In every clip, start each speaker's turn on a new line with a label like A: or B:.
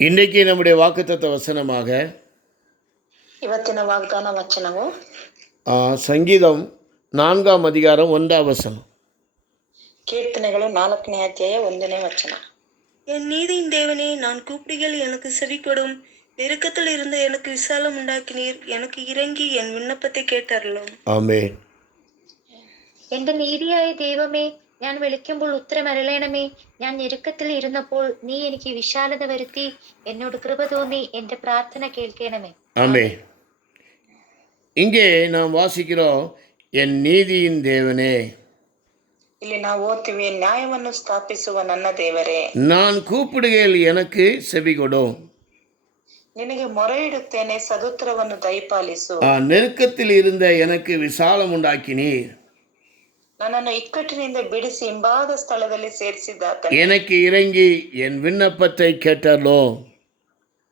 A: இன்றைக்கு நம்முடைய வாக்குத்தத்த வசனமாக
B: ಇವತ್ತಿನ ವಾಗ್ದಾನ ವಚನವು
A: ஆ, சங்கீதம் நான்காம் அதிகாரம் ஒன்றாம் வசனம்
B: ಕೀರ್ತನೆಗಳು ನಾಲ್ಕನೇ ಅಧ್ಯಾಯ ಒಂದನೇ ವಚನ
C: என் நீதியின் தேவனே நான் கூப்பிடுகள் எனக்கு செவி கொடும் நெருக்கத்தில் இருந்த எனக்கு விசாலம் உண்டாக்கினீர் எனக்கு இறங்கி என் விண்ணப்பத்தை கேட்டருளும்
A: ஆமென்
D: എന്റെ നീതിയായ ദൈവമേ ഞാൻ വിളിക്കുമ്പോൾ ഉത്തരമരളയണമേ ഞാൻ ഞെരുക്കത്തിൽ ഇരുന്നപ്പോൾ നീ എനിക്ക് വിശാലത വരുത്തി എന്നോട് കൃപ തോന്നി എന്റെ പ്രാർത്ഥന കേൾക്കണമേ
A: ஆமென் இங்கே நாம் வாசிக்கிறோம் என் நீதியின் தேவனே
B: ಇಲ್ಲಿ ನಾವು ಓದ್ತೀವಿ ನ್ಯಾಯವನ್ನು ಸ್ಥಾಪಿಸುವ ನನ್ನ ದೇವರೇ
A: நான் கூப்பிடுகையில் எனக்கு செவி கொடும்
B: ನಿನಗೆ ಮೊರೆ ಇಡುತ್ತೇನೆ ಸದುತ್ತರವನ್ನು ದಯಪಾಲಿಸು
A: ஆ, நெருக்கத்தில் இருந்த எனக்கு விசாலம் உண்டாக்கினீர்
B: ನನ್ನನ್ನು ಇಕ್ಕಟ್ಟಿನಿಂದ ಬಿಡಿಸಿ ಹಿಂಬಾದ ಸ್ಥಳದಲ್ಲಿ ಸೇರಿಸಿದ್ದಾತ
A: எனக்கு இறங்கி என் விண்ணப்பத்தை கேட்டல்லோ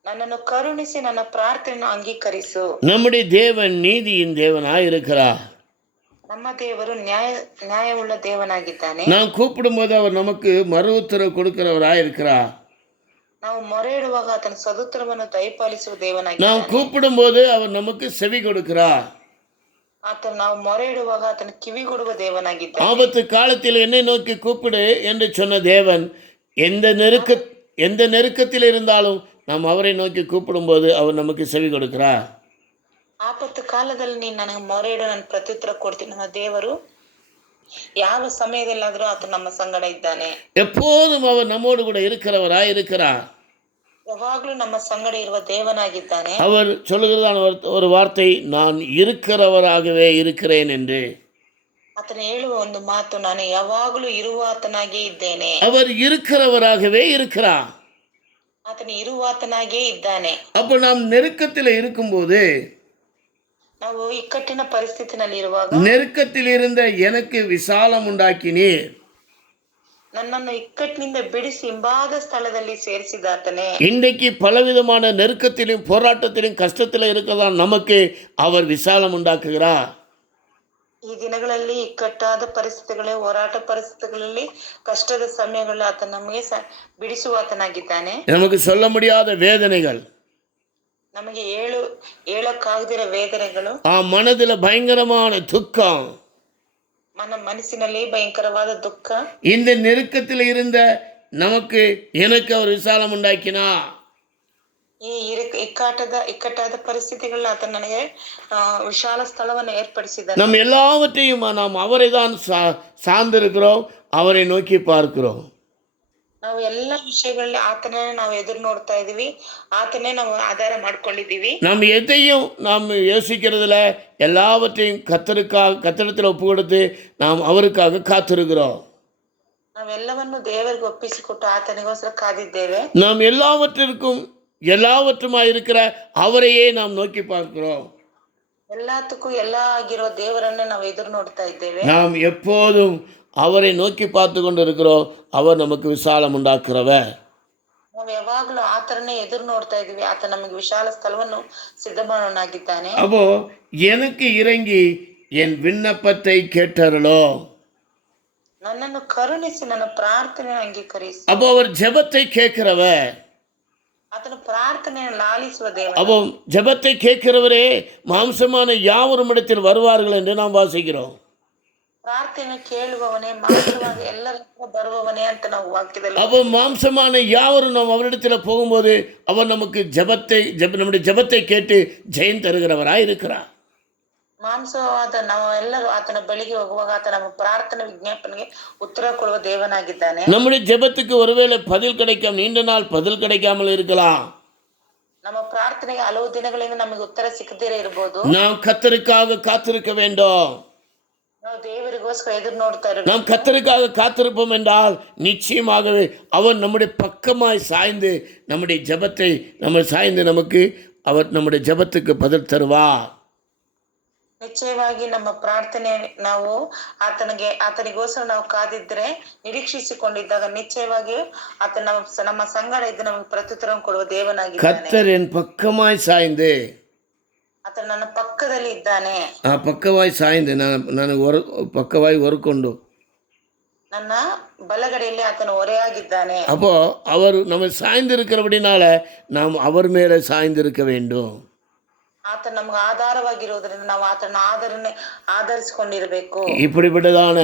B: ನನ್ನನ್ನು ಕರುಣಿಸಿ ನನ್ನ ಪ್ರಾರ್ಥನೆಯನ್ನು ಅಂಗೀಕರಿಸು
A: நம்முடைய தேவன் நீதியின் தேவனாய் இருக்கிறார்
B: ನಮ್ಮ ದೇವರು ನ್ಯಾಯ ನ್ಯಾಯವುಳ್ಳ ದೇವನಾಗಿದ್ದಾನೆ
A: நாம் கூப்பிடும்போது அவர் நமக்கு மறு உத்தரவு கொடுக்கிறவராய் இருக்கிறார்
B: ನಾವು ಮೊರೆ ಇಡುವಾಗ ಆತನ ಸದುತ್ತರವನ್ನು ದಯಪಾಲಿಸುವ
A: நாம்
B: ದೇವನಾಗಿದ್ದಾನೆ
A: கூப்பிடும்போது அவர் நமக்கு செவி கொடுக்கிறார்
B: ಆತನ ನಾವು ಮೊರೆ ಇಡುವಾಗ ಆತನ ಕಿವಿಗೊಡುವ ದೇವನಾಗಿದ್ದಾನೆ
A: ஆபத்து காலத்தில் என்னை நோக்கி கூப்பிடு என்று சொன்ன தேவன் எந்த நெருக்க எந்த நெருக்கத்தில் இருந்தாலும் நாம் அவரை நோக்கி கூப்பிடும்போது அவர் நமக்கு செவி கொடுக்கிறார்
B: ಆಪತ್ತು ಕಾಲದಲ್ಲಿ ನೀನು ನನಗೆ ಮೊರೆ ಇಡು ನಾನು ಪ್ರತ್ಯುತ್ತರ ಕೊಡ್ತೀನಿ ನನ್ನ ದೇವರು ಯಾವ ಸಮಯದಲ್ಲಾದ್ರೂ ಆತ ನಮ್ಮ ಸಂಗಡ ಇದ್ದಾನೆ
A: எப்போதும் அவர் நம்மோடு கூட இருக்கிறவராய் இருக்கிறார் அவர் சொல்லுகிறதான ஒரு- ஒரு வார்த்தை நான் இருக்கிறவராகவே இருக்கிறேன் என்று
B: ಆತನ ಹೇಳುವ ಒಂದು ಮಾತು ನಾನು ಯಾವಾಗಲೂ ಇರುವ ಆತನಾಗೇ ಇದ್ದೇನೆ
A: அவர் இருக்கிறவராகவே இருக்கிறார்
B: ಆತನ ಇರುವಾತನಾಗೇ ಇದ್ದಾನೆ
A: அப்போ நாம் நெருக்கத்தில் இருக்கும்போது
B: ನಾವು ಇಕ್ಕಟ್ಟಿನ ಪರಿಸ್ಥಿತಿನಲ್ಲಿ ಇರುವಾಗ
A: நெருக்கத்தில் இருந்த எனக்கு விசாலம் உண்டாக்கினீர்
B: ನನ್ನನ್ನು ಇಕ್ಕಟ್ಟಿನಿಂದ ಬಿಡಿಸಿ ಹಿಂಬಾದ ಸ್ಥಳದಲ್ಲಿ ಸೇರಿಸಿದಾತನೇ
A: இன்றைக்கு பலவிதமான நெருக்கத்திலும் போராட்டத்திலும் கஷ்டத்தில் இருக்கதான் நமக்கு அவர் விசாலம் உண்டாக்குகிறார்
B: ಈ ದಿನಗಳಲ್ಲಿ ಇಕ್ಕಟ್ಟಾದ ಪರಿಸ್ಥಿತಿಗಳೇ ಹೋರಾಟ ಪರಿಸ್ಥಿತಿಗಳಲ್ಲಿ ಕಷ್ಟದ ಸಮಯಗಳಲ್ಲಿ ಆತ ನಮಗೆ ಸ ಬಿಡಿಸುವ ಆತನಾಗಿದ್ದಾನೆ
A: நமக்கு சொல்ல முடியாத வேதனைகள்
B: ನಮಗೆ ಏಳು ಹೇಳಕ್ಕಾಗದಿರೋ ವೇದನೆಗಳು
A: ஆ மனதில் பயங்கரமான துக்கம்
B: మన ಮನಸ್ಸಿನಲ್ಲಿ ಭಯಂಕರವಾದ ದುಃಖ
A: இந்த நெருக்கத்தில் இருந்த நமக்கு எனக்கு அவர் விசாலம் உண்டாக்கினா
B: ಈ ಇರಕ್ ಇಕ್ಕಟ್ಟದ ಇಕ್ಕಟ್ಟಾದ ಪರಿಸ್ಥಿತಿಗಳನ್ನ ಆತ ನನಗೆ ಆ, ವಿಶಾಲ ಸ್ಥಳವನ್ನು ಏರ್ಪಡಿಸಿದ್ದಾನೆ
A: நம் எல்லாவற்றையும் நாம் அவரை தான் சா சார்ந்திருக்கிறோம் அவரை நோக்கி பார்க்கிறோம்
B: ನಾವು ಎಲ್ಲ ವಿಷಯಗಳಲ್ಲಿ ಆತನೇ ನಾವು ಎದುರು ನೋಡ್ತಾ ಇದೀವಿ ಆತನೇ ನಾವು ಆಧಾರ ಮಾಡ್ಕೊಂಡಿದೀವಿ
A: நாம் எதையும் நாம் யோசிக்கிறதுல எல்லாவற்றையும் கத்தருக்காக கத்தரத்தில் ஒப்பு கொடுத்து நாம் அவருக்காக காத்திருக்கிறோம்
B: ನಾವೆಲ್ಲವನ್ನು ದೇವರಿಗೆ ಒಪ್ಪಿಸಿಕೊಟ್ಟು ಆತನಿಗೋಸ್ಕರ ಕಾದಿದ್ದೇವೆ
A: நாம் எல்லாவற்றிற்கும் எல்லாவற்றுமாய் இருக்கிற அவரையே நாம் நோக்கி பார்க்கிறோம்
B: ಎಲ್ಲದಕ್ಕೂ ಎಲ್ಲ ಆಗಿರೋ ದೇವರನ್ನೇ ನಾವು ಎದುರು ನೋಡ್ತಾ ಇದ್ದೇವೆ
A: நாம் எப்போதும் அவரை நோக்கி பார்த்து கொண்டு இருக்கிறோம் அவர் நமக்கு விசாலம் உண்டாக்குறவர்
B: ನಾವು ಯಾವಾಗ್ಲೂ ಆತರನ್ನೇ ಎದುರು ನೋಡ್ತಾ ಇದೀವಿ ಆತ ನಮಗೆ ವಿಶಾಲ ಸ್ಥಳವನ್ನು ಸಿದ್ಧ ಮಾಡೋನಾಗಿದ್ದಾನೆ
A: அப்போ எனக்கு இறங்கி என் விண்ணப்பத்தை கேட்டார்களோ
B: ನನ್ನನ್ನು ಕರುಣಿಸಿ ನನ್ನ ಪ್ರಾರ್ಥನೆ ಅಂಗೀಕರಿಸಿ
A: அப்போ அவர் ஜெபத்தை கேட்கிறவர்
B: ಆತನ ಪ್ರಾರ್ಥನೆಯನ್ನು ಲಾಲಿಸುವ ದೇವ
A: அப்போ ஜெபத்தை கேட்கிறவரே மாம்சமான யாவரும் இடத்தில் வருவார்கள் என்று நாம் வாசிக்கிறோம்
B: ಪ್ರಾರ್ಥನೆ ಕೇಳುವವನೇ ಮಾತ್ರವಾಗಿ ಎಲ್ಲರ ಹತ್ರ ಬರುವವನೇ ಅಂತ ನಾವು ವಾಕ್ಯದಲ್ಲಿ
A: அப்போ மாம்சமான யாவரும் நாம் அவரிடத்தில் போகும்போது அவர் நமக்கு ஜெபத்தை ஜெப நம்முடைய ஜெபத்தை கேட்டு ஜெயம் தருகிறவராய் இருக்கிறார்
B: ಮಾಂಸವಾದ ನಾವು ಎಲ್ಲರೂ ಆತನ ಬಳಿಗೆ ಹೋಗುವಾಗ ಆತ ನಮ್ಮ ಪ್ರಾರ್ಥನೆ ವಿಜ್ಞಾಪನೆಗೆ ಉತ್ತರ ಕೊಡುವ ದೇವನಾಗಿದ್ದಾನೆ
A: நம்முடைய ஜெபத்துக்கு ஒருவேளை பதில் கிடைக்காம நீண்ட நாள் பதில் கிடைக்காமல் இருக்கலாம்
B: ನಮ್ಮ ಪ್ರಾರ್ಥನೆಗೆ ಹಲವು ದಿನಗಳಿಂದ ನಮಗೆ ಉತ್ತರ ಸಿಕ್ಕದಿರೇ ಇರ್ಬೋದು
A: நாம் கத்தருக்காக காத்திருக்க வேண்டும் நாம் கத்தருக்காக காத்திருப்போம் என்றால் நிச்சயமாகவே அவர் நம்முடைய பக்கமாய் சாய்ந்து நம்முடைய ஜெபத்தை நம்ம சாய்ந்து நமக்கு அவர் நம்முடைய ஜெபத்துக்கு பதில் தருவார்
B: ನಿಶ್ಚಯವಾಗಿ ನಮ್ಮ ಪ್ರಾರ್ಥನೆ ನಾವು ಆತನಿಗೆ ಆತನಿಗೋಸ್ಕರ ನಾವು ಕಾದಿದ್ರೆ ನಿರೀಕ್ಷಿಸಿಕೊಂಡಿದ್ದಾಗ ನಿಶ್ಚಯವಾಗಿ ಆತ ನಮ್ಮ ನಮ್ಮ ಸಂಗಡ ಇದ್ದು ನಮಗೆ ಪ್ರತ್ಯುತ್ತರ ಕೊಡುವ ದೇವನಾಗಿದ್ದಾನೆ
A: கத்தர் என் பக்கமாய் சாய்ந்து
B: ಆತ ನನ್ನ ಪಕ್ಕದಲ್ಲಿ ಇದ್ದಾನೆ
A: ಆ ಪಕ್ಕವಾಯ್ ಸಾಯ್ದು ನಾನು ನನಗೆ ಹೊರ ಪಕ್ಕವಾಯ್ ಹೊರ್ಕೊಂಡು
B: ನನ್ನ ಬಲಗಡೆಯಲ್ಲಿ ಆತನು ಹೊರೆಯಾಗಿದ್ದಾನೆ
A: அப்போ அவர் நம்ம சாய்ந்திருக்கிறபடினால நாம் அவர் மேலே சாய்ந்திருக்க வேண்டும்
B: ಆತ ನಮ್ಗೆ ಆಧಾರವಾಗಿರೋದ್ರಿಂದ ನಾವು ಆತನ ಆದರನೆ ಆಧರಿಸ್ಕೊಂಡಿರ್ಬೇಕು
A: இப்படிப்பட்டதான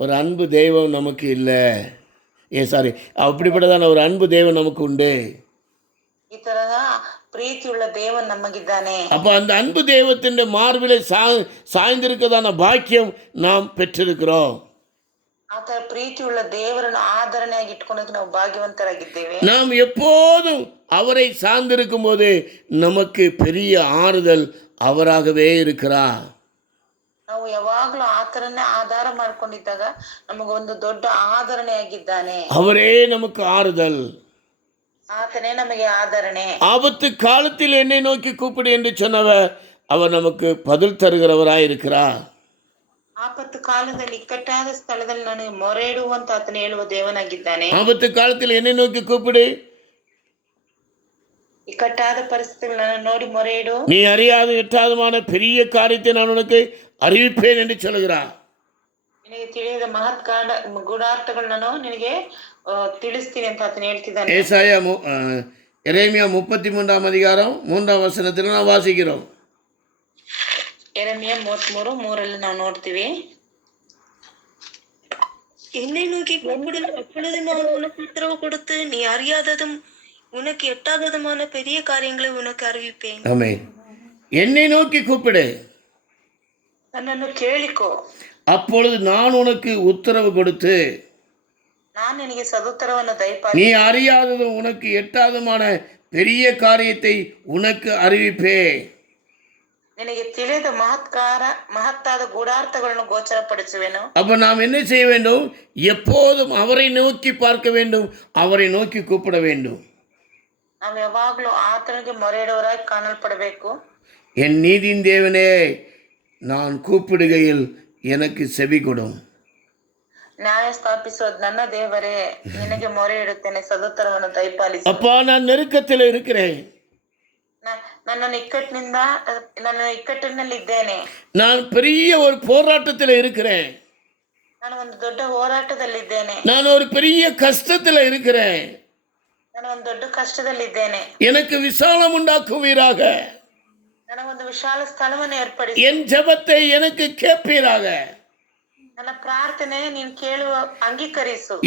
A: ஒரு அன்பு தெய்வம் நமக்கு இல்லை ஏ சாரி அப்படிப்பட்டதான ஒரு அன்பு தெய்வம் நமக்கு உண்டு
B: ಈ ತರಹ ಪ್ರೀತಿಯುಳ್ಳ ದೇವನ್ ನಮಗಿದ್ದಾನೆ
A: அப்போ அந்த அன்பு தெய்வத்தின் மார்பிலே சா சாய்ந்திருக்கதான பாக்கியம் நாம் பெற்றிருக்கிறோம்
B: ಆತ ಪ್ರೀತಿಯುಳ್ಳ ದೇವರನ್ನು ಆಧರಣೆಯಾಗಿ ಇಟ್ಕೊಂಡೋಗಿ ನಾವು ಭಾಗ್ಯವಂತರಾಗಿದ್ದೇವೆ
A: நாம் எப்போதும் அவரை சார்ந்திருக்கும் போது நமக்கு பெரிய ஆறுதல் அவராகவே இருக்கிறார்
B: ನಾವು ಯಾವಾಗ್ಲೂ ಆತರನ್ನೇ ಆಧಾರ ಮಾಡ್ಕೊಂಡಿದ್ದಾಗ ನಮಗೊಂದು ದೊಡ್ಡ ಆಧರಣೆಯಾಗಿದ್ದಾನೆ
A: அவரே நமக்கு ஆறுதல்
B: ಆತನೇ ನಮಗೆ ಆಧರಣೆ
A: ஆபத்து காலத்தில் என்னை நோக்கி கூப்பிடு என்று சொன்னவர் அவர் நமக்கு பதில் தருகிறவராய் இருக்கிறார்
B: ಆಪತ್ತು ಕಾಲದಲ್ಲಿ ಇಕ್ಕಟ್ಟಾದ ಸ್ಥಳದಲ್ಲಿ ನನಗೆ ಮೊರೆ ಇಡುವಂತ ಆತನ ಹೇಳುವ ದೇವನಾಗಿದ್ದಾನೆ
A: ஆபத்து காலத்தில் என்னை நோக்கி கூப்பிடு
B: ಇಕ್ಕಟ್ಟಾದ ಪರಿಸ್ಥಿತಿಗಳನ್ನು ನೋಡಿ ಮೊರೆ ಇಡು
A: நீ அறியாத எட்டாதமான பெரிய காரியத்தை நான் உனக்கு அறிவிப்பேன் என்று சொல்கிறார்
B: ನಿನಗೆ ತಿಳಿಯದ ಮಹತ್ ಕಾಡ ಗೂಢಾರ್ಥಗಳನ್ನ ನಿನಗೆ ಆ, ತಿಳಿಸ್ತೀನಿ ಅಂತ ಆತನ ಹೇಳ್ತಿದ್ದಾನೆ
A: ஏசாயா மு அஹ், எரேமியா முப்பத்தி மூன்றாம் அதிகாரம் மூன்றாம் வசனத்தில் நான் வாசிக்கிறோம்
B: ಎರಮಿಯ ಮೂವತ್ಮೂರು ಮೂರಲ್ಲಿ ನಾವು ನೋಡ್ತೀವಿ
C: என்னை நோக்கி கூப்பிடு அப்பொழுது நான் உனக்கு உத்தரவு கொடுத்து நீ அறியாததும் உனக்கு எட்டாததுமான பெரிய காரியங்களை உனக்கு அறிவிப்பேன்
A: ஆமே என்னை நோக்கி கூப்பிடு
B: ನನ್ನನ್ನು ಕೇಳಿಕೋ
A: அப்பொழுது நான் உனக்கு உத்தரவு கொடுத்து நீ அறியாததும் உனக்கு எட்டாததுமான பெரிய காரியத்தை உனக்கு அறிவிப்பேன்
B: ನಿನಗೆ ತಿಳಿದ ಮಹತ್ಕಾರ ಮಹತ್ತಾದ ಗೂಢಾರ್ಥಗಳನ್ನು ಗೋಚರಪಡಿಸುವೆನು
A: அப்போ நாம் என்ன செய்ய வேண்டும் எப்போதும் அவரை நோக்கி பார்க்க வேண்டும் அவரை நோக்கி கூப்பிட வேண்டும்
B: ನಾವು ಯಾವಾಗ್ಲೂ ಆತನಿಗೆ ಮೊರೆ ಇಡುವವರಾಗಿ ಕಾಣಲ್ಪಡಬೇಕು
A: என் நீதியின் தேவனே நான் கூப்பிடுகையில் எனக்கு செவி கொடும்
B: ನ್ಯಾಯ ಸ್ಥಾಪಿಸೋದು ನನ್ನ ದೇವರೇ ನಿನಗೆ ಮೊರೆ ಇಡುತ್ತೇನೆ ಸದುತ್ತರವನ್ನು ದಯಪಾಲಿಸು
A: அப்பா நான் நெருக்கத்தில் இருக்கிறேன்
B: ನ- ನನ್ನನ್ನು ಇಕ್ಕಟ್ಟಿನಿಂದ ಅಹ್, ನನ್ನ ಇಕ್ಕಟ್ಟಿನಲ್ಲಿದ್ದೇನೆ
A: நான் பெரிய ஒரு போராட்டத்தில் இருக்கிறேன்
B: ನಾನು ಒಂದು ದೊಡ್ಡ ಹೋರಾಟದಲ್ಲಿದ್ದೇನೆ
A: நான் ஒரு பெரிய கஷ்டத்தில் இருக்கிறேன்
B: ನಾನು ಒಂದು ದೊಡ್ಡ ಕಷ್ಟದಲ್ಲಿದ್ದೇನೆ
A: எனக்கு விசாலம் உண்டாக்குவீராக
B: ನನಗೊಂದು ವಿಶಾಲ ಸ್ಥಳವನ್ನು ಏರ್ಪಡಿಸಿ
A: என் ஜெபத்தை எனக்கு கேட்பீராக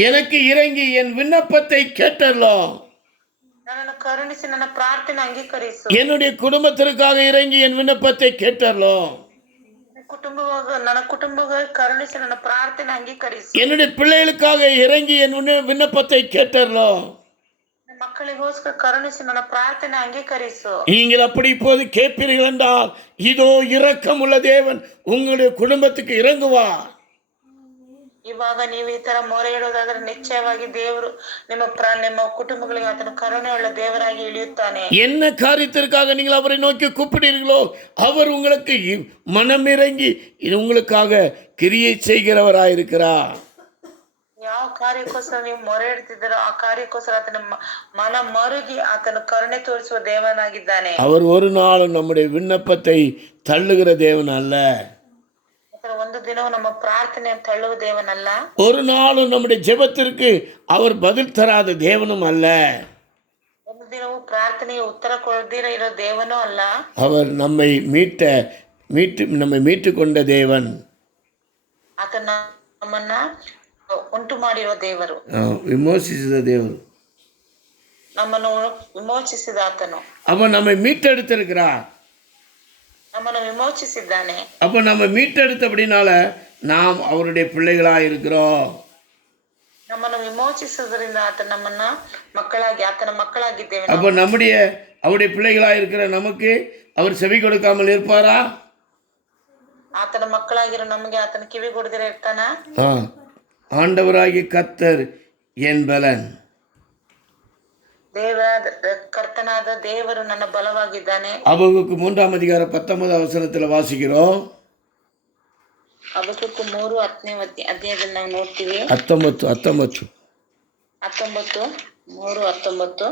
A: எனக்கு இறங்கி என் விண்ணப்பத்தை
B: கேட்டல்லோ.
A: என்னுடைய குடும்பத்திற்காக இறங்கி என் விண்ணப்பத்தை
B: கேட்டல்லோ.
A: என்னுடைய பிள்ளைகளுக்காக இறங்கி என் விண்ணப்பத்தை
B: ಕೇಟರ್ಲೋ ಮಕ್ಕಳಿಗೋಸ್ಕರ ಕರುಣಿಸಿ ನನ್ನ ಪ್ರಾರ್ಥನೆ ಅಂಗೀಕರಿಸು.
A: நீங்கள் அப்படி இப்போது கேட்பீர்கள் என்றால் இதோ இரக்கமுள்ள தேவன் உங்களுடைய குடும்பத்துக்கு இறங்குவார்.
B: ಇವಾಗ ನೀವು ಈ ತರ ಮೊರೆ ಇಡೋದಾದ್ರೆ ನಿಶ್ಚಯವಾಗಿ ದೇವರು ನಿಮ್ಮ ಪ್ರಾ ನಿಮ್ಮ ಕುಟುಂಬಗಳಿಗೆ ಆತನ ಕರುಣೆಯುಳ್ಳ ದೇವರಾಗಿ ಇಳಿಯುತ್ತಾನೆ
A: என்ன காரியத்திற்காக நீங்கள் அவரை நோக்கி கூப்பிடுறீர்களோ அவர் உங்களுக்கு இ- மனம் இறங்கி இது உங்களுக்காக கிரியை செய்கிறவராயிருக்கிறார்
B: ಯಾವ ಕಾರ್ಯಕ್ಕೋಸ್ಕರ ನೀವು ಮೊರೆ ಇಡ್ತಿದ್ದೀರೋ ಆ ಕಾರ್ಯಕ್ಕೋಸ್ಕರ ಆತನ ಮ- ಮನ ಮರುಗಿ ಆತನ ಕರುಣೆ ತೋರಿಸುವ ದೇವನಾಗಿದ್ದಾನೆ
A: அவர் ஒரு நாளும் நம்முடைய விண்ணப்பத்தை தள்ளுகிற தேவன் அல்ல ஒரு நாளும் நம்முடைய ஜெபத்திற்கு அவர் பதில் தராத தேவனும் அல்ல
B: ಒಂದು ದಿನವೂ ಪ್ರಾರ್ಥನೆಗೆ ಉತ್ತರ ಕೊಡದಿರ ಇರೋ ದೇವನೂ ಅಲ್ಲ
A: அவர் நம்மை மீட்ட மீட்டு நம்மை மீட்டு கொண்ட தேவன்
B: ಆತನ ನಮ್ಮನ್ನ ಉಂಟು ಮಾಡಿರುವ ದೇವರು
A: ಆ, விமோசித்த தேவன்
B: ನಮ್ಮನ್ನು ವಿಮೋಚಿಸಿದ ಆತನು
A: அப்போ நம்மை மீட்டெடுத்திருக்கிறார்
B: ನಮ್ಮನ್ನು ವಿಮೋಚಿಸಿದ್ದಾನೆ
A: அப்போ நம்ம மீட்டெடுத்தபடினால நாம் அவருடைய பிள்ளைகளாக இருக்கிறோம்
B: ನಮ್ಮನ್ನು ವಿಮೋಚಿಸುವುದರಿಂದ ಆತ ನಮ್ಮನ್ನ ಮಕ್ಕಳಾಗಿ ಆತನ ಮಕ್ಕಳಾಗಿದ್ದೇವೆ ನಾವು.
A: அப்போ நம்முடைய அவருடைய பிள்ளைகளாக இருக்கிற நமக்கு அவர் செவி கொடுக்காமல் இருப்பாரா
B: ಆತನ ಮಕ್ಕಳಾಗಿರೋ ನಮಗೆ ಆತನ ಕಿವಿ ಕೊಡದಿರ ಇರ್ತಾನ
A: ஆ ஆண்டவராகிய கத்தர் என் பலன்
B: ದೇವರಾದ ಕರ್ತನಾದ ದೇವರು ನನ್ನ ಬಲವಾಗಿದ್ದಾನೆ
A: அவருக்கு மூன்றாம் அதிகாரம் பத்தொன்பதாம் வசனத்தில் வாசிக்கிறோம்
B: ಅವಕ್ಕೂ ಮೂರು ಹತ್ತನೇ ಅಧ್ಯಾಯ- ಅಧ್ಯಾಯದಲ್ಲಿ ನಾವು ನೋಡ್ತೀವಿ
A: ಹತ್ತೊಂಬತ್ತು ಹತ್ತೊಂಬತ್ತು
B: ಹತ್ತೊಂಬತ್ತು ಮೂರು ಹತ್ತೊಂಬತ್ತು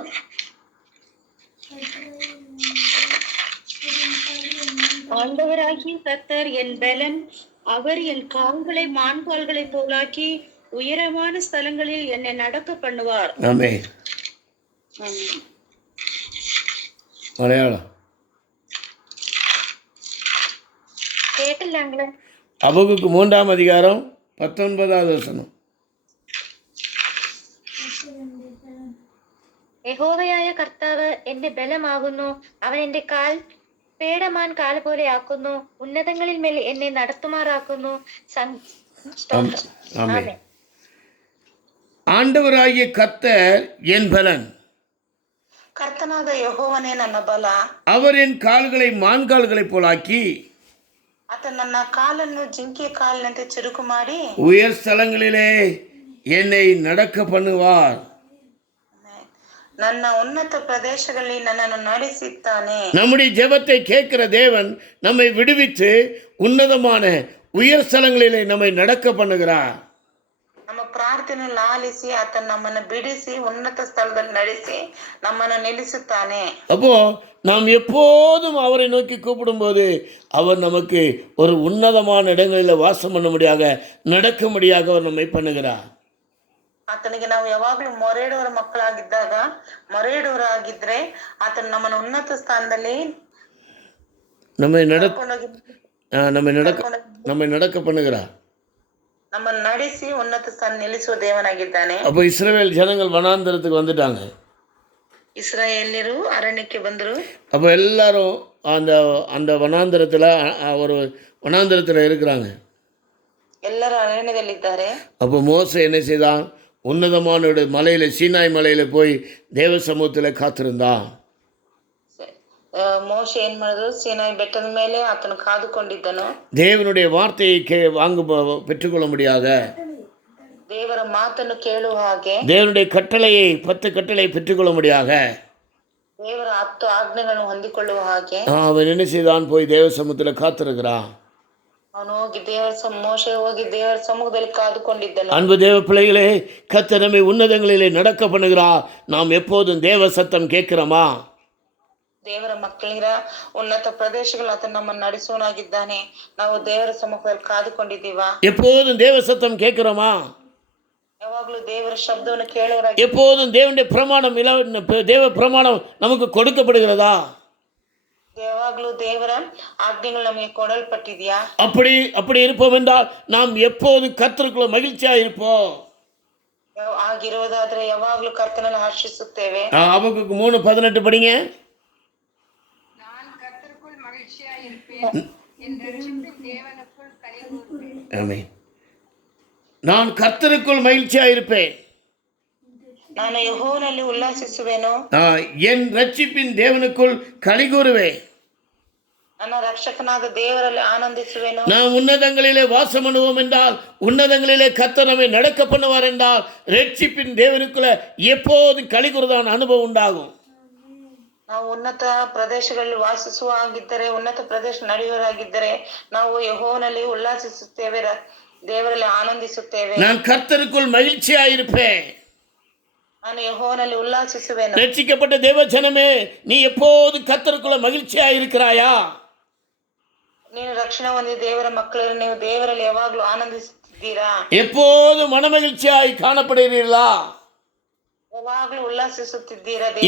D: ஆண்டவராகிய கர்த்தர் என் பலன் அவர் என் கால்களை மான்கால்களைப் போலாக்கி
E: உயரமான ஸ்தலங்களில் என்னை நடக்க பண்ணுவார்
A: ஆமே
E: ஆமென்.
A: மலையாளம்
D: കേട്ടില്ല അങ്ങള്
A: அபகுக்கு மூன்றாம் அதிகாரம் பத்தொன்பதாவது வசனம்
D: യഹോവയായ കർത്താവ് എന്റെ ബലമാകുന്നു അവൻ എന്റെ കാൽ പേടമാൻ കാല് പോലെ ആക്കുന്നു ഉന്നതങ്ങളിൽ മേൽ എന്നെ നടത്തുമാറാക്കുന്നു സം- സ്തോത്രം.
A: ஆமே
D: ആമേൻ.
A: ஆண்டவராகிய கர்த்தர் என் பலன்
B: ಕರ್ತನಾದ ಯಹೋವನೇ ನನ್ನ ಬಲ
A: அவர் என் கால்களை மான்கால்களைப் போலாக்கி
B: ಆತ ನನ್ನ ಕಾಲನ್ನು ಜಿಂಕೆ ಕಾಲಿನಂತೆ ಚುರುಕು ಮಾಡಿ
A: உயர் ஸ்தலங்களிலே என்னை நடக்க பண்ணுவார்
B: ನನ್ನ ಉನ್ನತ ಪ್ರದೇಶಗಳಲ್ಲಿ ನನ್ನನ್ನು ನಡೆಸಿದ್ದಾನೆ
A: நம்முடைய ஜெபத்தை கேட்கிற தேவன் நம்மை விடுவித்து உன்னதமான உயர் ஸ்தலங்களிலே நம்மை நடக்க பண்ணுகிறார்
B: ನಮ್ಮ ಪ್ರಾರ್ಥನೆ ಲಾಲಿಸಿ ಆತ ನಮ್ಮನ್ನು ಬಿಡಿಸಿ ಉನ್ನತ ಸ್ಥಳದಲ್ಲಿ ನಡೆಸಿ ನಮ್ಮನ್ನು ನಿಲ್ಲಿಸುತ್ತಾನೆ
A: அப்போ நாம் எப்போதும் அவரை நோக்கி கூப்பிடும்போது அவர் நமக்கு ஒரு உன்னதமான இடங்களில் வாசம் பண்ணும்படியாக நடக்கும்படியாக அவர் நம்மை பண்ணுகிறார்
B: ಆತನಿಗೆ ನಾವು ಯಾವಾಗ್ಲೂ ಮೊರೆಯಿಡುವರ ಮಕ್ಕಳಾಗಿದ್ದಾಗ ಮೊರೆಯಿಡುವರಾಗಿದ್ರೆ ಆತನ ನಮ್ಮನ್ನು ಉನ್ನತ ಸ್ಥಾನದಲ್ಲಿ
A: நம்மை நட
B: ಕರ್ಕೊಂಡೋಗಿ
A: ஆ, நம்மை நடக்க நம்மை நடக்க பண்ணுகிறார்
B: ನಮ್ಮನ್ನು ನಡೆಸಿ ಉನ್ನತ ಸ್ಥಾನ ನಿಲ್ಲಿಸುವ ದೇವನಾಗಿದ್ದಾನೆ
A: அப்போ இஸ்ரவேல் ஜனங்கள் வனாந்தரத்துக்கு வந்துட்டாங்க
B: ಇಸ್ರಾಯೇಲ್ಯರು ಅರಣ್ಯಕ್ಕೆ ಬಂದರು
A: அப்போ எல்லாரும் அந்த அந்த வனாந்தரத்தில் ஒரு வனாந்தரத்தில் இருக்கிறாங்க
B: ಎಲ್ಲರೂ ಅರಣ್ಯದಲ್ಲಿದ್ದಾರೆ
A: அப்போ மோசை என்ன செய்தான் உன்னதமான ஒரு மலையில் சீனாய் மலையில் போய் தேவ சமூகத்தில் காத்திருந்தான்
B: ಆ, ಮೋಶೆ ಏನ್ ಮಾಡಿದ್ರು ಸೀನಾಯಿ ಬೆಟ್ಟದ ಮೇಲೆ ಆತನು ಕಾದುಕೊಂಡಿದ್ದನು
A: தேவனுடைய வார்த்தையை கே வாங்க பெற்றுக்கொள்ள முடியாத
B: ದೇವರ ಮಾತನ್ನು ಕೇಳುವ ಹಾಗೆ
A: தேவனுடைய கட்டளையை பத்து கட்டளை பெற்றுக்கொள்ள முடியாத
B: ದೇವರ ಹತ್ತು ಆಜ್ಞೆಗಳನ್ನು ಹೊಂದಿಕೊಳ್ಳುವ ಹಾಗೆ
A: அவன் என்ன செய்தான் போய் தேவ சமூகத்தில் காத்திருக்கிறான்
B: ಅವನು ಹೋಗಿ ದೇವರ ಸಮ್- ಮೋಶೆ ಹೋಗಿ ದೇವರ ಸಮ್ಮುಖದಲ್ಲಿ ಕಾದುಕೊಂಡಿದ್ದನು
A: அன்பு தேவ பிள்ளைகளே கத்த நம்மை உன்னதங்களிலே நடக்க பண்ணுகிறா நாம் எப்போதும் தேவ சத்தம் கேட்கிறோமா
B: ದೇವರ ಮಕ್ಕಳಿರ ಉನ್ನತ ಪ್ರದೇಶಗಳು ಆತನ ನಮ್ಮನ್ನು ನಡೆಸುವನಾಗಿದ್ದಾನೆ ನಾವು ದೇವರ ಸಮ್ಮುಖದಲ್ಲಿ ಕಾದುಕೊಂಡಿದ್ದೀವಾ
A: எப்போதும் தேவ சத்தம் கேட்கிறோமா
B: ಯಾವಾಗ್ಲೂ ದೇವರ ಶಬ್ದವನ್ನು ಕೇಳುವರಾಗಿ
A: எப்போதும் தேவனுடைய பிரமாணம் இல தேவ பிரமாணம் நமக்கு கொடுக்கப்படுகிறதா
B: ಯಾವಾಗ್ಲೂ ದೇವರ ಆಜ್ಞೆಗಳು ನಮಗೆ ಕೊಡಲ್ಪಟ್ಟಿದ್ಯಾ
A: அப்படி அப்படி இருப்போம் என்றால் நாம் எப்போதும் கத்தருக்குள்ள மகிழ்ச்சியாக இருப்போம்
B: ಯಾವ- ಆಗಿರೋದಾದ್ರೆ ಯಾವಾಗ್ಲೂ ಕರ್ತನನ್ನು ಹರ್ಷಿಸುತ್ತೇವೆ
A: அவங்களுக்கு மூணு பதினெட்டு படிங்க ஆமென். நான் கர்த்தருக்குள் மகிழ்ச்சியாக இருப்பேன்
B: ನಾನು ಯಹೋವನಲ್ಲಿ ಉಲ್ಲಾಸಿಸುವೆನು
A: நான் என் ரட்சிப்பின் தேவனுக்குள் களி கூறுவேன்
B: ನನ್ನ ರಕ್ಷಕನಾದ ದೇವರಲ್ಲಿ ಆನಂದಿಸುವೆನು
A: நாம் உன்னதங்களிலே வாசம் பண்ணுவோம் என்றால் உன்னதங்களிலே கர்த்தர் நம்மை நடக்க பண்ணுவார் என்றால் ரட்சிப்பின் தேவனுக்குள்ள எப்போதும் களி கூறுதான் அனுபவம் உண்டாகும்
B: ನಾವು ಉನ್ನತ ಪ್ರದೇಶಗಳಲ್ಲಿ ವಾಸಿಸುವ ಆಗಿದ್ದರೆ ಉನ್ನತ ಪ್ರದೇಶ ನಡೆಯುವರಾಗಿದ್ದರೆ ನಾವು ಯಹೋವನಲ್ಲಿ ಉಲ್ಲಾಸಿಸುತ್ತೇವೆ ರ- ದೇವರಲ್ಲಿ ಆನಂದಿಸುತ್ತೇವೆ
A: நான் கர்த்தருக்குள் மகிழ்ச்சியாக இருப்பேன்
B: ನಾನು ಯಹೋವನಲ್ಲಿ ಉಲ್ಲಾಸಿಸುವೆನು
A: ரட்சிக்கப்பட்ட தேவஜனமே நீ எப்போது கர்த்தருக்குள்ள மகிழ்ச்சியா இருக்கிறாயா
B: ನೀನು ರಕ್ಷಣೆ ಹೊಂದಿದ ದೇವರ ಮಕ್ಕಳು ನೀವು ದೇವರಲ್ಲಿ ಯಾವಾಗ್ಲೂ ಆನಂದಿಸುತ್ತಿದ್ದೀರಾ
A: எப்போது மனமகிழ்ச்சியாய் காணப்படுகிறீர்களா
B: ಯಾವಾಗ್ಲೂ ಉಲ್ಲಾಸಿಸುತ್ತಿದ್ದೀರಾ ದೇವ-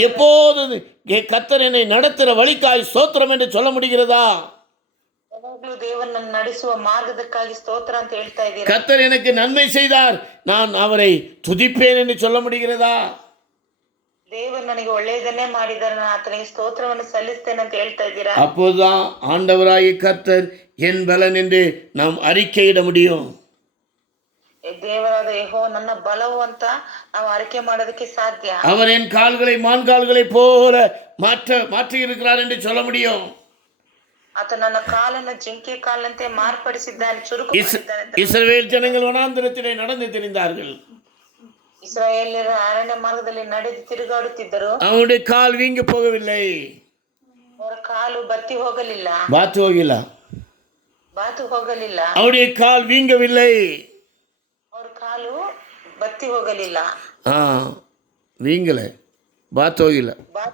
A: எப்போது எ- கர்த்தர் என்னை நடத்துகிற வழிக்காய் ஸ்தோத்திரம் என்று சொல்ல முடிகிறதா
B: ಯಾವಾಗ್ಲೂ ದೇವರನ್ನು ನಡೆಸುವ ಮಾರ್ಗದಕ್ಕಾಗಿ ಸ್ತೋತ್ರ ಅಂತ ಹೇಳ್ತಾ ಇದ್ದೀರಾ
A: கர்த்தர் எனக்கு நன்மை செய்தார் நான் அவரை துதிப்பேன் என்று சொல்ல முடிகிறதா
B: ದೇವರು ನನಗೆ ಒಳ್ಳೆಯದನ್ನೇ ಮಾಡಿದ್ದಾರೆ ನಾನು ಆತನಿಗೆ ಸ್ತೋತ್ರವನ್ನು ಸಲ್ಲಿಸ್ತೇನೆ ಅಂತ ಹೇಳ್ತಾ ಇದ್ದೀರಾ
A: அப்போதுதான் ஆண்டவராகிய கர்த்தர் என் பலன் என்று நாம் அறிக்கையிட முடியும்
B: ಏ ದೇವರಾದ ಯಹೋ ನನ್ನ ಬಲವು ಅಂತ ನಾವು ಅರಿಕೆ ಮಾಡೋದಕ್ಕೆ ಸಾಧ್ಯ
A: அவர் என் கால்களை மான்கால்களை போல மாற்ற மாற்றி இருக்கிறார் என்று சொல்ல முடியும்
B: ಆತ ನನ್ನ ಕಾಲನ್ನು ಜಿಂಕೆ ಕಾಲಂತೆ ಮಾರ್ಪಡಿಸಿದ್ದಾನೆ ಚುರುಕು
A: இஸ்-
B: ಮಾಡಿದ್ದಾನೆ ಅಂತ
A: இஸ்ரவேல் ஜனங்கள் வனாந்திரத்திலே நடந்து திரிந்தார்கள்
B: ಇಸ್ರಾಯೇಲ್ಯರು ಅರಣ್ಯ ಮಾರ್ಗದಲ್ಲಿ ನಡೆದು ತಿರುಗಾಡುತ್ತಿದ್ದರು
A: அவனுடைய கால் வீங்கி போகவில்லை
B: ಅವರ ಕಾಲು ಬತ್ತಿ ಹೋಗಲಿಲ್ಲ
A: பாத்து ಹೋಗಿಲ್ಲ
B: ಬಾತು ಹೋಗಲಿಲ್ಲ
A: அவருடைய கால் வீங்கவில்லை
B: ಅವ್ರ ಕಾಲು ಬತ್ತಿ ಹೋಗಲಿಲ್ಲ
A: ஆ வீங்கலை பாத்து ಹೋಗಿಲ್ಲ
B: ಬಾ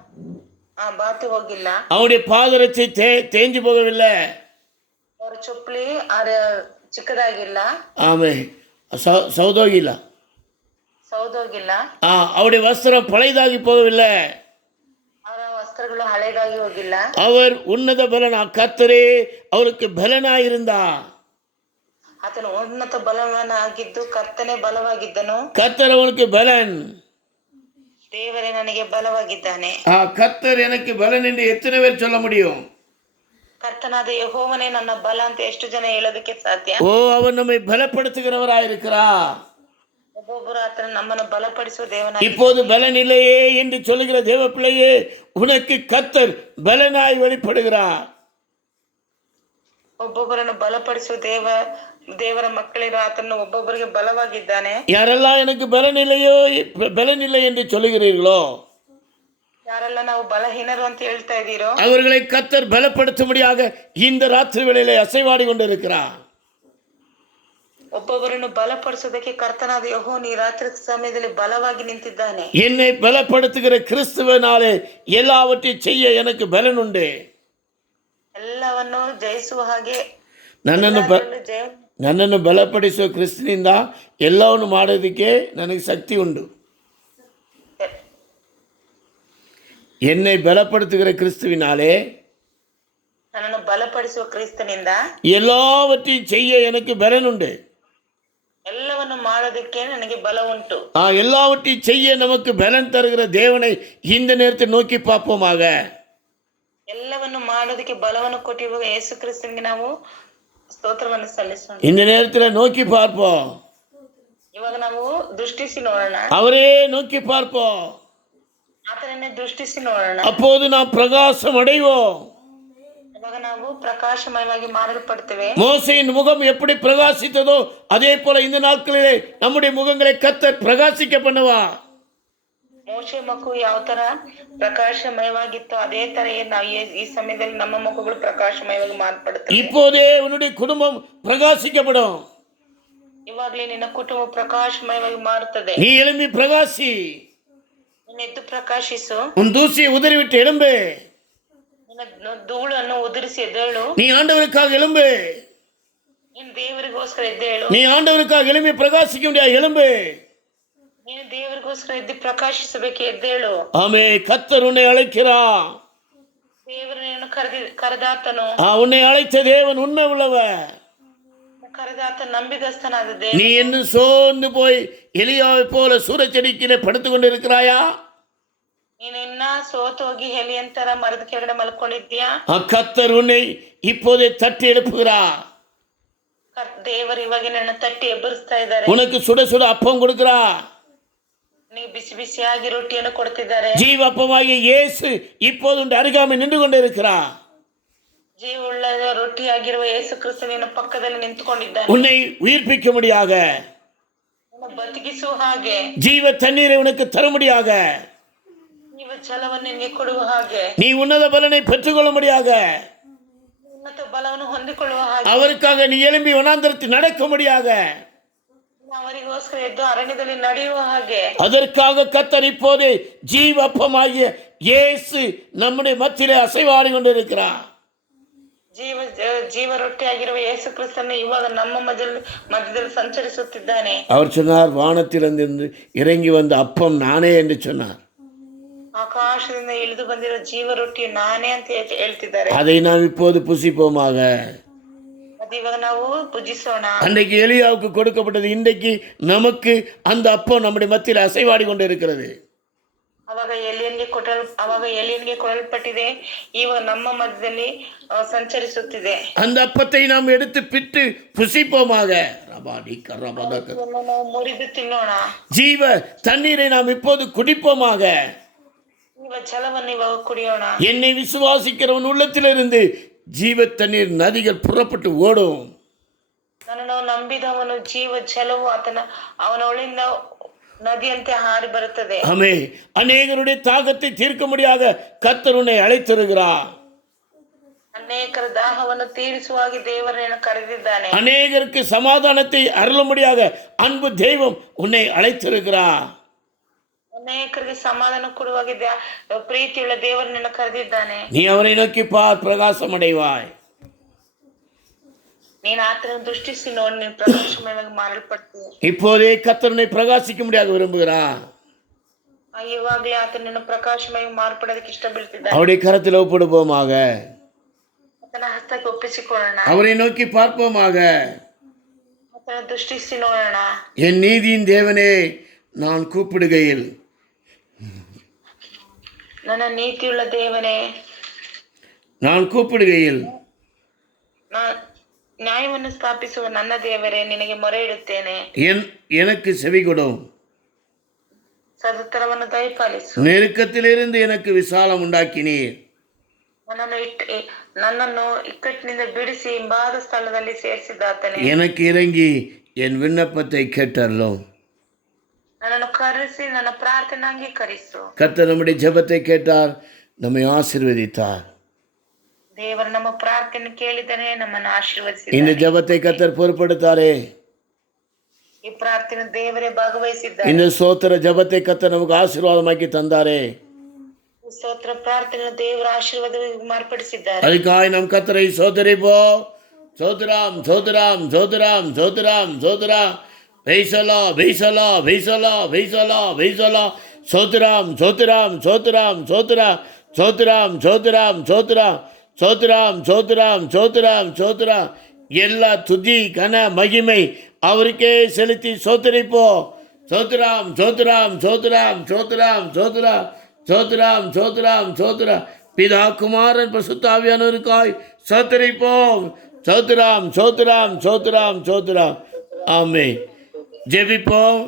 B: ಆ ಬಾತು ಹೋಗಿಲ್ಲ
A: அவனுடைய பாதரட்சை தே தேஞ்சு போகவில்லை
B: ಅವ್ರ ಚುಪ್ಲಿ ಅರ ಚಿಕ್ಕದಾಗಿಲ್ಲ
A: ஆமே சௌ- சௌதோகில
B: ಸೌದೋಗಿಲ್ಲ
A: ஆ அவருடைய வஸ்திரம் பழையதாகி போகவில்லை
B: ಅವರ ವಸ್ತ್ರಗಳು ಹಳೇದಾಗಿ ಹೋಗಿಲ್ಲ
A: அவர் உன்னத பலனா கத்தரே அவருக்கு பலனாயிருந்தா
B: ಆತನು ಉನ್ನತ ಬಲವನಾಗಿದ್ದು ಕರ್ತನೆ ಬಲವಾಗಿದ್ದನು
A: கத்தர் அவனுக்கு பலன்
B: ದೇವರೇ ನನಗೆ ಬಲವಾಗಿದ್ದಾನೆ
A: ஆ கத்தர் எனக்கு பலன் என்று எத்தனை பேர் சொல்ல முடியும்
B: ಕರ್ತನಾದ ಯಹೋವನೇ ನನ್ನ ಬಲ ಅಂತ ಎಷ್ಟು ಜನ ಹೇಳೋದಕ್ಕೆ ಸಾಧ್ಯ
A: ஓ அவர் நம்மை பலப்படுத்துகிறவராயிருக்கிறார்
B: ಒಬ್ಬೊಬ್ಬರು ಆತನ ನಮ್ಮನ್ನು ಬಲಪಡಿಸುವ ದೇವನಾಗಿ
A: இப்போது பலன் இல்லையே என்று சொல்லுகிற தேவ பிள்ளையே உனக்கு கத்தர் பலனாய் வெளிப்படுகிறார்
B: ಒಬ್ಬೊಬ್ಬರನ್ನು ಬಲಪಡಿಸುವ ದೇವ ದೇವರ ಮಕ್ಕಳಿರೋ ಆತನು ಒಬ್ಬೊಬ್ಬರಿಗೆ ಬಲವಾಗಿದ್ದಾನೆ
A: யாரெல்லாம் எனக்கு பலன் இல்லையோ பலன் இல்லை என்று சொல்லுகிறீர்களோ
B: ಯಾರೆಲ್ಲ ನಾವು ಬಲಹೀನರು ಅಂತ ಹೇಳ್ತಾ ಇದ್ದೀರೋ
A: அவர்களை கத்தர் பலப்படுத்தும்படியாக இந்த ராத்திரி வேளையிலே அசைவாடி கொண்டிருக்கிறார்
B: ಒಬ್ಬೊಬ್ಬರನ್ನು ಬಲಪಡಿಸೋದಕ್ಕೆ ಕರ್ತನಾದ ಯಹೋವನು ಈ ರಾತ್ರಿ ಸಮಯದಲ್ಲಿ ಬಲವಾಗಿ ನಿಂತಿದ್ದಾನೆ
A: என்னை பலப்படுத்துகிற கிறிஸ்துவனாலே எல்லாவற்றையும் செய்ய எனக்கு பலன் உண்டு
B: ಎಲ್ಲವನ್ನು ಜಯಿಸುವ ಹಾಗೆ
A: ನನ್ನನ್ನು ಬ
B: ಎಲ್ಲದರಲ್ಲೂ ಜಯ
A: ನನ್ನನ್ನು ಬಲಪಡಿಸುವ ಕ್ರಿಸ್ತನಿಂದ ಎಲ್ಲವನ್ನು ಮಾಡೋದಕ್ಕೆ ನನಗೆ ಶಕ್ತಿ ಉಂಟು என்னை பலப்படுத்துகிற கிறிஸ்துவினாலே
B: ನನ್ನನ್ನು ಬಲಪಡಿಸುವ ಕ್ರಿಸ್ತನಿಂದ
A: எல்லாவற்றையும் செய்ய எனக்கு பலன் உண்டு
B: ಎಲ್ಲವನ್ನು ಮಾಡೋದಕ್ಕೆ ನನಗೆ ಬಲ ಉಂಟು
A: ஆ எல்லாவற்றையும் செய்ய நமக்கு பலன் தருகிற தேவனை இந்த நேரத்தை நோக்கி பார்ப்போமாக
B: ಎಲ್ಲವನ್ನು ಮಾಡೋದಕ್ಕೆ ಬಲವನ್ನು ಕೊಟ್ಟಿರುವ ಯೇಸು ಕ್ರಿಸ್ತನಿಗೆ ನಾವು ಸ್ತೋತ್ರವನ್ನು ಸಲ್ಲಿಸೋಣ
A: இந்த நேரத்தில் நோக்கி பார்ப்போம்
B: ಇವಾಗ ನಾವು ದೃಷ್ಟಿಸಿ ನೋಡೋಣ
A: அவரே நோக்கி பார்ப்போம்
B: ಆತನನ್ನೇ ದೃಷ್ಟಿಸಿ ನೋಡೋಣ
A: அப்போது நாம் பிரகாசம் அடைவோம்
B: ಇವಾಗ ನಾವು ಪ್ರಕಾಶಮಯವಾಗಿ ಮಾಡಲ್ಪಡ್ತೇವೆ
A: மோசையின் முகம் எப்படி பிரகாசித்ததோ அதே போல இந்த நாட்களிலே நம்முடைய முகங்களை கத்தர் பிரகாசிக்க பண்ணுவா
B: ಮೋಶೆ ಮಗು ಯಾವ ತರ ಪ್ರಕಾಶಮಯವಾಗಿತ್ತು ಅದೇ ತರ ಏನ್ ನಾವು ಈ- ಈ ಸಮಯದಲ್ಲಿ ನಮ್ಮ ಮುಖಗಳು ಪ್ರಕಾಶಮಯವಾಗಿ ಮಾರ್ಪಡುತ್ತವೆ
A: இப்போதே உன்னுடைய குடும்பம் பிரகாசிக்கப்படும்
B: ಇವಾಗ್ಲೇ ನಿನ್ನ ಕುಟುಂಬ ಪ್ರಕಾಶಮಯವಾಗಿ ಮಾರುತ್ತದೆ
A: நீ எழும்பி பிரகாசி
B: ನಿನ್ನ ಎದ್ದು ಪ್ರಕಾಶಿಸು
A: உன் தூசியை உதறிவிட்டு எழும்பு
B: ನಿನ್ನ ಧೂಳನ್ನು ಉದುರಿಸಿ ಎದ್ದೇಳು
A: நீ ஆண்டவருக்காக எழும்பு
B: ನೀನು ದೇವರಿಗೋಸ್ಕರ ಎದ್ದೇಳು
A: நீ ஆண்டவருக்காக எழும்பி பிரகாசிக்க முடியாது எழும்பு
B: ನೀನು ದೇವರಿಗೋಸ್ಕರ ಎದ್ದು ಪ್ರಕಾಶಿಸಬೇಕು ಎದ್ದೇಳು
A: ஆமே கத்தர் உன்னை அழைக்கிறா
B: ದೇವರು ನಿನ್ನನ್ನು ಕರೆದಿ ಕರೆದಾತನು
A: ஆ, உன்னை அழைத்த தேவன் உண்மை உள்ளவர்
B: ಕರೆದಾತ ನಂಬಿಗಸ್ತನಾದ
A: நீ
B: ದೇವ
A: இன்னும் சோர்ந்து போய் எலியாவை போல சூரச்செடிக்கிலே படுத்து கொண்டு இருக்கிறாயா
B: ನೀನು ಇನ್ನ ಸೋತು ಹೋಗಿ ಹೆಲಿಯಂತರ ಮರದ ಕೆಳಗಡೆ ಮಲ್ಕೊಂಡಿದ್ಯಾ
A: ஆ, கத்தர் உன்னை இப்போதே தட்டி எழுப்புகிறார்
B: ಕರ್- ದೇವರು ಇವಾಗ ನನ್ನ ತಟ್ಟಿ ಎಬ್ಬರಿಸ್ತಾ ಇದ್ದಾರೆ
A: உனக்கு சுட சுட அப்பம் கொடுக்கிறா
B: ನೀವು ಬಿಸಿ ಬಿಸಿಯಾಗಿ ರೊಟ್ಟಿಯನ್ನು ಕೊಡ್ತಿದ್ದಾರೆ
A: ஜீவ அப்பமாகிய இயேசு இப்போது உன் அருகாமை நின்று கொண்டு இருக்கிறா
B: ಜೀವವುಳ್ಳ ರೊಟ್ಟಿಯಾಗಿರುವ ಯೇಸು ಕ್ರಿಸ್ತ ನಿನ್ನ ಪಕ್ಕದಲ್ಲಿ ನಿಂತುಕೊಂಡಿದ್ದಾನೆ
A: உன்னை உயிர்ப்பிக்கும்படியாக
B: ನಿನ್ನ ಬದುಕಿಸುವ ಹಾಗೆ
A: ஜீவ தண்ணீரை உனக்கு தரும்படியாக
B: ನೀವು ಜಲವನ್ನು ನಿನಗೆ ಕೊಡುವ ಹಾಗೆ
A: நீ உன்னத பலனை பெற்றுக்கொள்ளும்படியாக
B: ಉನ್ನತ ಬಲವನ್ನು ಹೊಂದಿಕೊಳ್ಳುವ ಹಾಗೆ
A: அவருக்காக நீ எழும்பி வனாந்தரத்தில் நடக்கும்படியாக அதற்காக கத்தர் இப்போதே ஜீவ அப்பமாகிய இயேசு நம்முடைய மத்தியிலே அசைவாடி கொண்டிருக்கிறார்
B: ಜೀವ ಜ- ಜೀವ ರೊಟ್ಟಿಯಾಗಿರುವ ಯೇಸು ಕ್ರಿಸ್ತನು ಇವಾಗ ನಮ್ಮ ಮಧ್ಯದಲ್ಲಿ ಮಧ್ಯದಲ್ಲಿ ಸಂಚರಿಸುತ್ತಿದ್ದಾನೆ
A: அவர் சொன்னார் வானத்திலிருந்து இறங்கி வந்த அப்பம் நானே என்று சொன்னார்
B: ಆಕಾಶದಿಂದ ಇಳಿದು ಬಂದಿರೋ ಜೀವ ರೊಟ್ಟಿ ನಾನೇ ಅಂತ ಹೇಳ್- ಹೇಳ್ತಿದ್ದಾರೆ
A: அதை நாம் இப்போது புசிப்போமாக அன்றைக்கு எலியாவுக்கு கொடுக்கப்பட்டது இன்றைக்கு நமக்கு அந்த அப்பம் நம்முடைய மத்தியில் அசைவாடி கொண்டு இருக்கிறது
B: ಅವಾಗ ಎಲಿಯನ್ಗೆ ಕೊಟ್ಟಲ್ ಅವಾಗ ಎಲಿಯನ್ಗೆ ಕೊಡಲ್ಪಟ್ಟಿದೆ ಇವಾಗ ನಮ್ಮ ಮಧ್ಯದಲ್ಲಿ ಆ, ಸಂಚರಿಸುತ್ತಿದೆ
A: அந்த அப்பத்தை நாம் எடுத்து பிட்டு புசிப்போமாக ரபாடி கரபதக.
B: ಇದನ್ನು ನಾವು ಮುರಿದು ತಿನ್ನೋಣ
A: ஜீவ தண்ணீரை நாம் இப்போது குடிப்போமாக
B: ಇವ ಜಲವನ್ನು ಇವಾಗ ಕುಡಿಯೋಣ
A: என்னை விசுவாசிக்கிறவன் உள்ளத்திலிருந்து ஜீவ தண்ணீர் நதிகள் புறப்பட்டு ஓடும்
B: ನನ್ನನ್ನು ನಂಬಿದವನು ಜೀವ ಜಲವು ಆತನ ಅವನ ಒಳಿಂದ ನದಿಯಂತೆ ಹಾರಿ ಬರುತ್ತದೆ
A: ஆமே அநேகருடைய தாகத்தை தீர்க்கும்படியாக கர்த்தர் உன்னை அழைத்திருக்கிறார்
B: ಅನೇಕರ ದಾಹವನ್ನು ತೀರಿಸುವಾಗಿ ದೇವರನ್ನು ಕರೆದಿದ್ದಾನೆ
A: அநேகருக்கு சமாதானத்தை அருளும்படியாக அன்பு தெய்வம் உன்னை அழைத்திருக்கிறார்
B: ಅನೇಕರಿಗೆ ಸಮಾಧಾನ ಕೊಡುವಾಗಿ ದ್ಯಾ- ಪ್ರೀತಿಯುಳ್ಳ ದೇವರನ್ನು ಕರೆದಿದ್ದಾನೆ
A: நீ அவரை நோக்கி பார் பிரகாசம் அடைவாய்
B: ನೀನ್ ಆತನ ದೃಷ್ಟಿಸಿ ನೋಡಿ ನೀನ್ ಪ್ರಕಾಶಮಯವಾಗಿ ಮಾರಲ್ಪಡ್ತೀಯ
A: இப்போதே கத்தரனை பிரகாசிக்கும்படியாக விரும்புகிறார்
B: ಇವಾಗ್ಲೇ ಆತನನ್ನು ಪ್ರಕಾಶಮಯವಾಗಿ ಮಾರ್ಪಡೋದಕ್ಕೆ ಇಷ್ಟ ಬೀಳ್ತಿದ್ದ
A: அவருடைய கரத்தில் ஒப்பிடுவோமாக
B: ಆತನ ಹಸ್ತಕ್ಕೆ ಒಪ್ಪಿಸಿಕೊಳ್ಳೋಣ
A: அவரை நோக்கி பார்ப்போமாக
B: ಆತನ ದೃಷ್ಟಿಸಿ ನೋಡೋಣ
A: என் நீதியின் தேவனே நான் கூப்பிடுகையில்
B: ನನ್ನ ನೀತಿಯುಳ್ಳ ದೇವನೇ
A: நான் கூப்பிடுகையில்
B: ನಾ ನ್ಯಾಯವನ್ನು ಸ್ಥಾಪಿಸುವ ನನ್ನ ದೇವರೇ ನಿನಗೆ ಮೊರೆ ಇಡುತ್ತೇನೆ
A: என் எனக்கு செவி கொடும்
B: ಸದುತ್ತರವನ್ನು ದಯಪಾಲಿಸು
A: நெருக்கத்திலிருந்து எனக்கு விசாலம் உண்டாக்கினீர்
B: ನನ್ನನ್ನು ಇಟ್ಟು ನನ್ನನ್ನು ಇಕ್ಕಟ್ಟಿನಿಂದ ಬಿಡಿಸಿ ಹಿಂಬಾದ ಸ್ಥಳದಲ್ಲಿ ಸೇರಿಸಿದಾತನೆ
A: எனக்கு இறங்கி என் விண்ணப்பத்தை கேட்டறலும்
B: ನನ್ನನ್ನು ಕರೆಸಿ ನನ್ನ ಪ್ರಾರ್ಥನೆ ಅಂಗೀಕರಿಸು
A: கர்த்தர் நம்முடைய ஜெபத்தை கேட்டார் நம்மை ஆசீர்வதித்தார்
B: ದೇವರು ನಮ್ಮ ಪ್ರಾರ್ಥನೆ ಕೇಳಿದರೆ ನಮ್ಮನ್ನು
A: இந்த
B: ಆಶೀರ್ವದಿಸಿದ್ದಾನೆ
A: ஜெபத்தை கர்த்தர் பொறுப்படுத்தாரே
B: ಈ ಪ್ರಾರ್ಥನೆ ದೇವರೇ ಭಾಗವಹಿಸಿದ್ದಾರೆ
A: இந்த சோத்திர ஜெபத்தை கர்த்தர் நமக்கு ஆசீர்வாதமாக்கி தந்தாரே
B: ಈ ಸ್ತೋತ್ರ ಪ್ರಾರ್ಥನೆ ದೇವರ ಆಶೀರ್ವಾದ ಮಾರ್ಪಡಿಸಿದ್ದಾರೆ
A: அதுக்காய் நம் கத்தரை சோதரிப்போம் சோதராம் சோதராம் சோதராம் சோதராம் சோதரா வெய்சலா வெய்சலா வெய்சலா வெய்சலா வெய்சலா சோத்ராம் சோத்ராம் சோத்ராம் சோதரா சோத்ராம் சோத்ராம் சோதரா சோத்ராம் சோத்ராம் சோத்ராம் சோதரா எல்லா துதி கன மகிமை அவருக்கே செலுத்தி சோத்தரிப்போ சோத்ராம் சோத்ராம் சோத்ராம் சோத்ராம் சோதரா சோத்ராம் சோத்ராம் சோத்ரா பிதா குமாரன் பசுத்தாவியானவருக்காய் சோத்தரிப்போம் சோத்ராம் சோத்ராம் சோத்ராம் சோதராம் ஆமே ஜெபிப்போம்